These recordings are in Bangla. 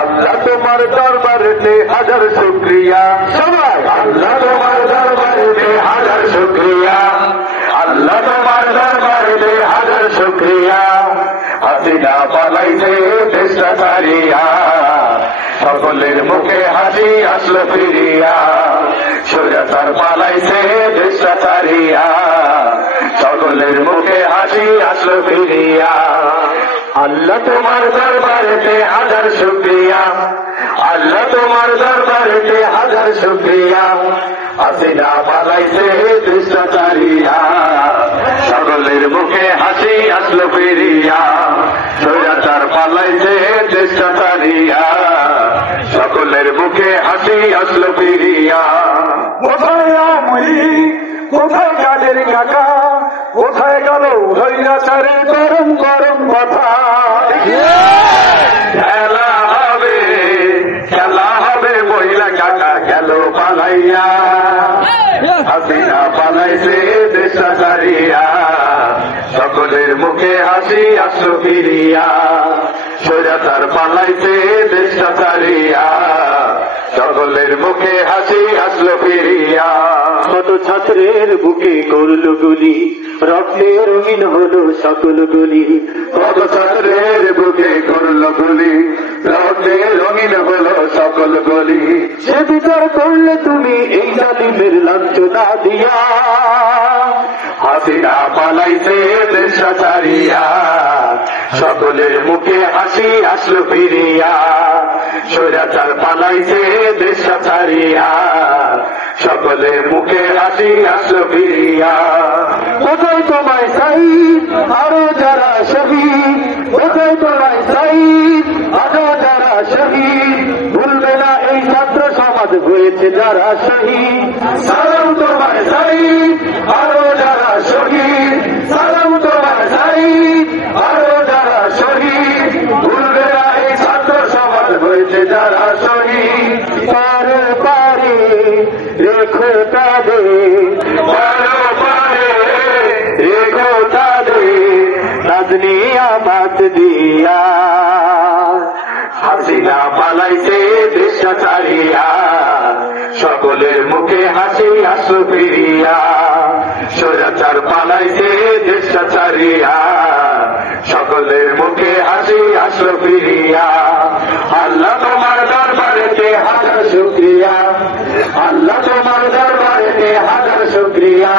আল্লাহ তোমার দরবারেতে হাজার শুকরিয়া, সবাই আল্লাহ তোমার দরবারেতে হাজার শুকরিয়া, আল্লাহ তোমার দরবারেতে হাজার শুকরিয়া। হাসিনা পালাইছে দেশটা ছাড়িয়া, সকলের মুখে হাসি আসলো ফিরিয়া। স্বৈরাচার পালাইছে দেশটা ছাড়িয়া, সকলের মুখে হাসি আসলো ফিরিয়া। আল্লাহ তোমার দরবারেতে হাজার শুকরিয়া, আল্লাহ তোমার দরবারেতে হাজার শুকরিয়া। হাসিনা পালাইছে দেশটা ছাড়িয়া, সকলের মুখে হাসি আসলো ফিরিয়া। স্বৈরাচার পালাইছে দেশটা ছাড়িয়া, সকলের মুখে হাসি আসলো ফিরিয়া। কোথায় আমি, কোথায় কাদের কাকা, কোথায় গেল স্বৈরাচারের গরম গরম কথা। খেলা হবে, খেলা হবে মহিলা কাকা গেল পালাইয়া। হাসিনা পালাইছে দেশটা ছাড়িয়া, সকলের মুখে হাসি আসলো ফিরিয়া। স্বৈরাচার পালাইছে দেশটা ছাড়িয়া, সকলের মুখে হাসি আসলো ফিরিয়া। কত ছাত্রের বুকে করলো গুলি, রক্তে রঙিন হলো সকল গুলি। কত ছাত্রের বুকে করলো গুলি, রক্তে রঙিন হলো সকল গুলি। সে বিচার করলে তুমি এই জালিমের লাঞ্ছনা দিয়া। হাসিনা পালাইছে দেশটা ছাড়িয়া, সকলের মুখে হাসি আসলো ফিরিয়া। স্বৈরাচার পালাইছে দেশটা ছাড়িয়া, সকলের মুখে হাসি আসলো ফিরিয়া। কোথায় তোমায় চাই আরো যারা শহীদ, কোথায় তোমায় চাই আরো যারা শহীদ। ভুলবে না এই ছাত্র সমাজ হয়েছে যারা শহীদ। সালাম তোমায় চাই আরো যারা শহীদ, সালাম তোমায় চাই আরো যারা শহীদ। ভুলবে না এই ছাত্র সমাজ হয়েছে যারা শহীদ। পারে পারে রেখো তাদের, পারো পারে রেখো তাদের নাজনিয়া বাত দিয়া। হাসিনা পালাইছে দেশটা ছাড়িয়া, সকলের মুখে হাসি আসলো ফিরিয়া। স্বৈরাচার পালাইছে দেশটা ছাড়িয়া, সকলের মুখে হাসি আসলো ফিরিয়া। আল্লাহ তোমার দরবারেতে হাজার শুকরিয়া, আল্লাহ তোমার দরবারেতে হাজার শুকরিয়া।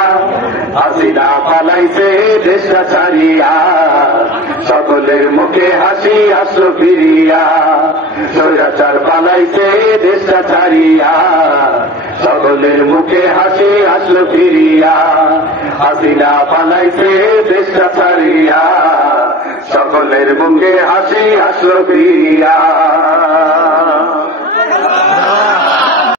হাসিনা পালাইছে দেশটা ছাড়িয়া, সকলের মুখে হাসি আসলো ফিরিয়া। স্বৈরাচার পালাইছে দেশটা ছাড়িয়া, সকলের মুখে হাসি আসলো ফিরিয়া। হাসিনা পালাইছে দেশটা ছাড়িয়া, সকলের মুখে হাসি আসলো ফিরিয়া।